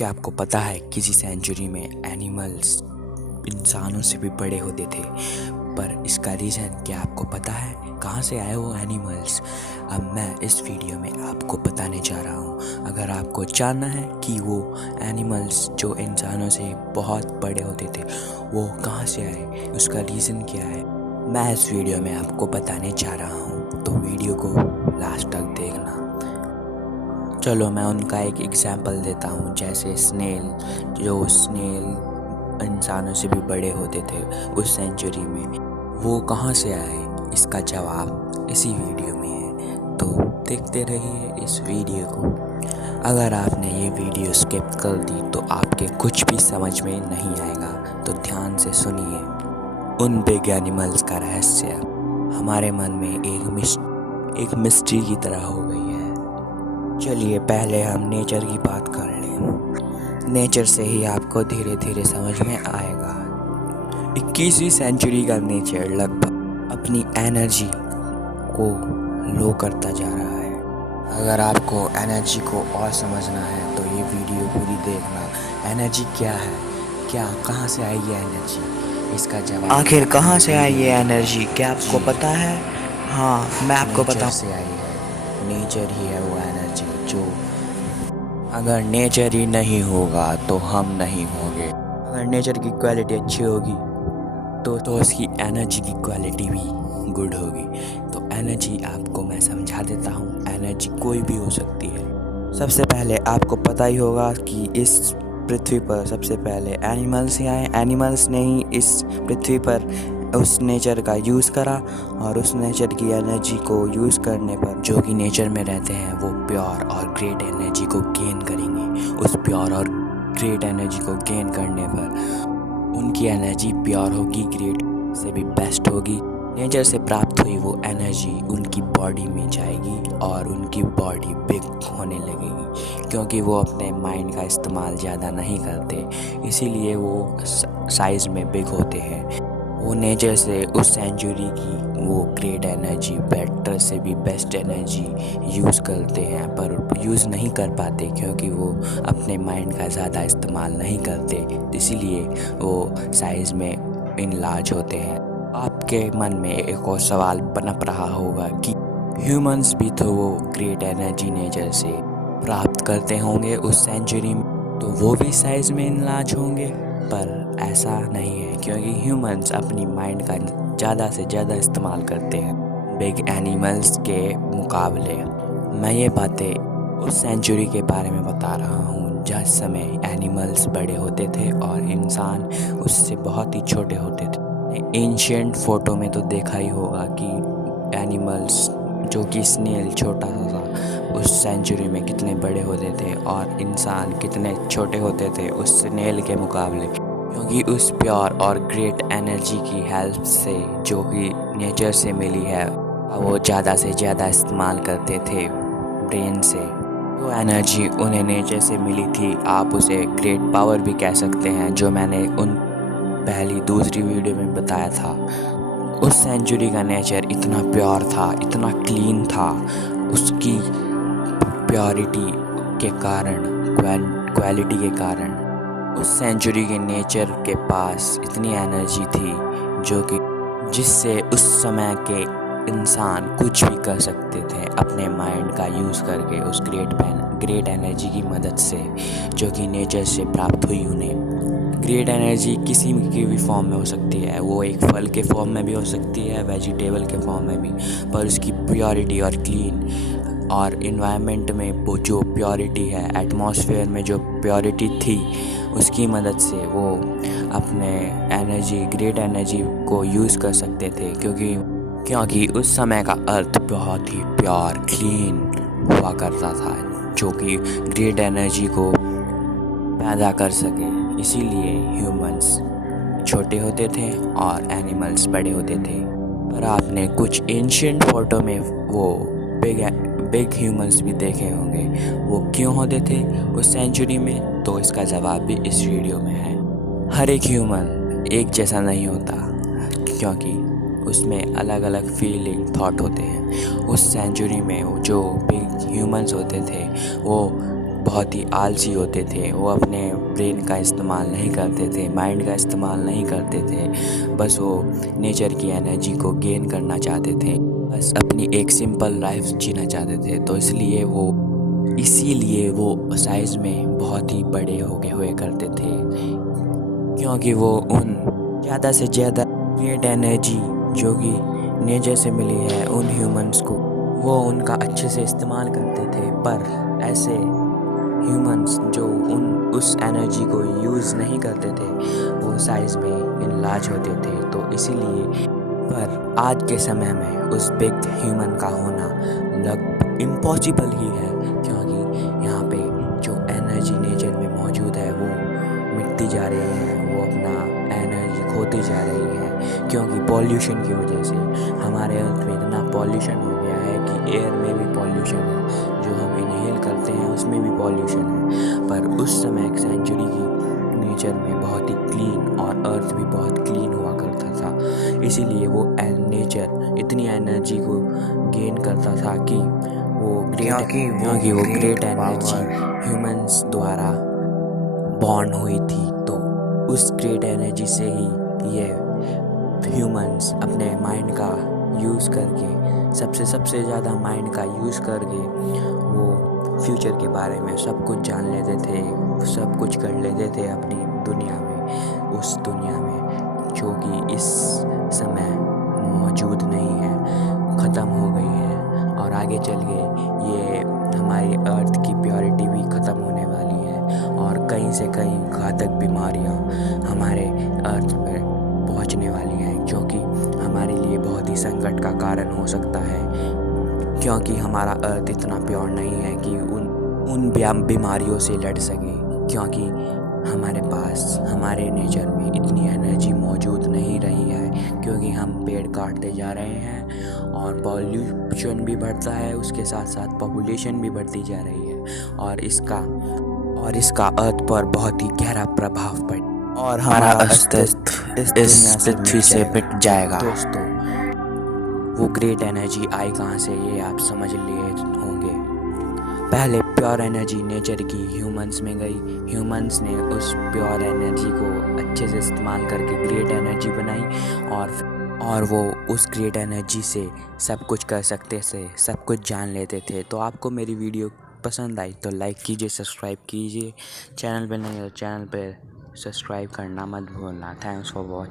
क्या आपको पता है किसी सेंचुरी में एनिमल्स इंसानों से भी बड़े होते थे। पर इसका रीज़न क्या आपको पता है? कहाँ से आए वो एनिमल्स? अब मैं इस वीडियो में आपको बताने जा रहा हूँ। अगर आपको जानना है कि वो एनिमल्स जो इंसानों से बहुत बड़े होते थे वो कहाँ से आए, उसका रीज़न क्या है, मैं इस वीडियो में आपको बताने जा रहा हूँ। तो वीडियो को लास्ट तक देखना। चलो मैं उनका एक एग्जाम्पल देता हूँ। जैसे स्नेल इंसानों से भी बड़े होते थे उस सेंचुरी में, वो कहाँ से आए, इसका जवाब इसी वीडियो में है। तो देखते रहिए इस वीडियो को। अगर आपने ये वीडियो स्किप कर दी तो आपके कुछ भी समझ में नहीं आएगा, तो ध्यान से सुनिए। उन बिग एनिमल्स का रहस्य हमारे मन में एक मिस्ट्री की तरह हो गई है। चलिए पहले हम नेचर की बात कर लें। नेचर से ही आपको धीरे धीरे समझ में आएगा। 21वीं सेंचुरी का नेचर लगभग अपनी एनर्जी को लो करता जा रहा है। अगर आपको एनर्जी को और समझना है तो ये वीडियो पूरी देखना। एनर्जी क्या है, कहाँ से आई ये एनर्जी, इसका जवाब आखिर कहाँ से आई ये एनर्जी, क्या आपको पता है? हाँ, मैं आपको नेचर बताऊँ। से आई है। नेचर ही है वो एनर्जी जो, अगर नेचर ही नहीं होगा तो हम नहीं होंगे। अगर नेचर की क्वालिटी अच्छी होगी तो उसकी एनर्जी की क्वालिटी भी गुड होगी। तो एनर्जी आपको मैं समझा देता हूँ। एनर्जी कोई भी हो सकती है। सबसे पहले आपको पता ही होगा कि इस पृथ्वी पर सबसे पहले एनिमल्स ही आए। एनिमल्स ने ही इस पृथ्वी पर उस नेचर का यूज़ करा, और उस नेचर की एनर्जी को यूज़ करने पर जो कि नेचर में रहते हैं वो प्योर और ग्रेट एनर्जी को गेन करेंगे। उस प्योर और ग्रेट एनर्जी को गेन करने पर उनकी एनर्जी प्योर होगी, ग्रेट से भी बेस्ट होगी। नेचर से प्राप्त हुई वो एनर्जी उनकी बॉडी में जाएगी और उनकी बॉडी बिग होने लगेगी, क्योंकि वो अपने माइंड का इस्तेमाल ज़्यादा नहीं करते, इसीलिए वो साइज़ में बिग होते हैं। वो नेचर से उस सेंचुरी की वो ग्रेट एनर्जी, बेटर से भी बेस्ट एनर्जी यूज़ करते हैं, पर यूज़ नहीं कर पाते क्योंकि वो अपने माइंड का ज़्यादा इस्तेमाल नहीं करते, इसीलिए वो साइज़ में इनलार्ज होते हैं। आपके मन में एक और सवाल पनप रहा होगा कि ह्यूमंस भी तो वो ग्रेट एनर्जी नेचर से प्राप्त करते होंगे उस सेंचुरी में, तो वो भी साइज़ में इनलार्ज होंगे। पर ऐसा नहीं है, क्योंकि ह्यूमंस अपनी माइंड का ज़्यादा से ज़्यादा इस्तेमाल करते हैं बिग एनिमल्स के मुकाबले। मैं ये बातें उस सेंचुरी के बारे में बता रहा हूँ जिस समय एनिमल्स बड़े होते थे और इंसान उससे बहुत ही छोटे होते थे। एंशिएंट फ़ोटो में तो देखा ही होगा कि एनिमल्स जो कि स्नेल छोटा सा था उस सेंचुरी में कितने बड़े होते थे, और इंसान कितने छोटे होते थे उस स्नेल के मुकाबले, क्योंकि उस प्योर और ग्रेट एनर्जी की हेल्प से जो कि नेचर से मिली है वो ज़्यादा से ज़्यादा इस्तेमाल करते थे ब्रेन से। वो एनर्जी उन्हें नेचर से मिली थी, आप उसे ग्रेट पावर भी कह सकते हैं, जो मैंने उन दूसरी वीडियो में बताया था। उस सेंचुरी का नेचर इतना प्योर था, इतना क्लीन था, उसकी प्योरिटी के कारण, क्वालिटी के कारण उस सेंचुरी के नेचर के पास इतनी एनर्जी थी जो कि जिससे उस समय के इंसान कुछ भी कर सकते थे अपने माइंड का यूज़ करके, उस ग्रेट एनर्जी की मदद से जो कि नेचर से प्राप्त हुई उन्हें। ग्रेट एनर्जी किसी की भी फॉर्म में हो सकती है, वो एक फल के फॉर्म में भी हो सकती है, वेजिटेबल के फॉर्म में भी, पर उसकी प्योरिटी और क्लीन और इन्वायरमेंट में वो जो प्योरिटी है, एटमॉस्फेयर में जो प्योरिटी थी, उसकी मदद से वो अपने ग्रेट एनर्जी को यूज़ कर सकते थे, क्योंकि उस समय का अर्थ बहुत ही प्योर क्लीन हुआ करता था जो कि ग्रेट एनर्जी को पैदा कर सके। इसीलिए ह्यूमंस छोटे होते थे और एनिमल्स बड़े होते थे। पर आपने कुछ एंशिएंट फोटो में वो बिग ह्यूमंस भी देखे होंगे, वो क्यों होते थे उस सेंचुरी में, तो इसका जवाब भी इस वीडियो में है। हर एक ह्यूमन एक जैसा नहीं होता, क्योंकि उसमें अलग अलग फीलिंग थॉट होते हैं। उस सेंचुरी में जो बिग ह्यूमंस होते थे वो बहुत ही आलसी होते थे। वो अपने ब्रेन का इस्तेमाल नहीं करते थे, माइंड का इस्तेमाल नहीं करते थे। बस वो नेचर की एनर्जी को गेन करना चाहते थे, बस अपनी एक सिंपल लाइफ जीना चाहते थे। तो इसीलिए वो साइज़ में बहुत ही बड़े हो गए हुए करते थे, क्योंकि वो उन ज़्यादा से ज़्यादा क्रिएट एनर्जी जो कि नेचर से मिली है उन ह्यूमंस को, वो उनका अच्छे से इस्तेमाल करते थे। पर ऐसे ह्यूमंस जो उस एनर्जी को यूज़ नहीं करते थे, वो साइज़ में इनलार्ज होते थे। तो इसीलिए पर आज के समय में उस बिग ह्यूमन का होना लगभग इम्पॉसिबल ही है, क्योंकि यहाँ पे जो एनर्जी नेचर में मौजूद है वो मिटती जा रही है, वो अपना एनर्जी खोती जा रही है। क्योंकि पॉल्यूशन की वजह से हमारे अर्थ में इतना पॉल्यूशन हो गया है कि एयर में भी पॉल्यूशन है, जो हम इनहेल करते हैं उसमें भी पॉल्यूशन है। पर उस समय एक सेंचुरी की नेचर में बहुत ही क्लीन और अर्थ भी बहुत क्लीन हुआ करता था। इसीलिए वो नेचर इतनी एनर्जी को गेन करता था कि क्योंकि वो ग्रेट एनर्जी ह्यूमंस द्वारा बॉर्न हुई थी। तो उस ग्रेट एनर्जी से ही ये ह्यूमंस अपने माइंड का यूज़ करके सबसे ज़्यादा माइंड का यूज़ करके वो फ्यूचर के बारे में सब कुछ जान लेते थे, सब कुछ कर लेते थे अपनी दुनिया में, उस दुनिया में जो कि इस समय मौजूद नहीं है, ख़त्म हो गई है। और आगे चल के ये हमारी अर्थ की प्योरिटी भी ख़त्म होने वाली है, और कहीं से कहीं घातक बीमारियां हमारे अर्थ पर पहुंचने वाली हैं, जो कि हमारे लिए बहुत ही संकट का कारण हो सकता है। क्योंकि हमारा अर्थ इतना प्योर नहीं है कि उन बीमारियों से लड़ सके, क्योंकि हमारे पास हमारे नेचर में इतनी एनर्जी मौजूद नहीं रही है, क्योंकि हम पेड़ काटते जा रहे हैं और पॉल्यूशन भी बढ़ता है, उसके साथ साथ पॉपुलेशन भी बढ़ती जा रही है, और इसका अर्थ पर बहुत ही गहरा प्रभाव पड़े और हमारा अस्तित्व इस पृथ्वी से मिट जाएगा। दोस्तों, वो ग्रेट एनर्जी आई कहाँ से ये आप समझ लिए होंगे। पहले प्योर एनर्जी नेचर की ह्यूमंस में गई, ह्यूमंस ने उस प्योर एनर्जी को अच्छे से इस्तेमाल करके ग्रेट एनर्जी बनाई, और वो उस ग्रेट एनर्जी से सब कुछ कर सकते थे, सब कुछ जान लेते थे। तो आपको मेरी वीडियो पसंद आई तो लाइक कीजिए, सब्सक्राइब कीजिए, चैनल पे नहीं है तो चैनल पे सब्सक्राइब करना मत भूलना। Thanks for watching.